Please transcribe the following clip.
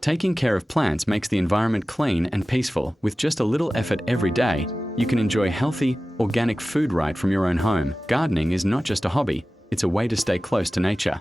Taking care of plants makes the environment clean and peaceful. With just a little effort every day, you can enjoy healthy, organic food right from your own home. Gardening is not just a hobby, it's a way to stay close to nature.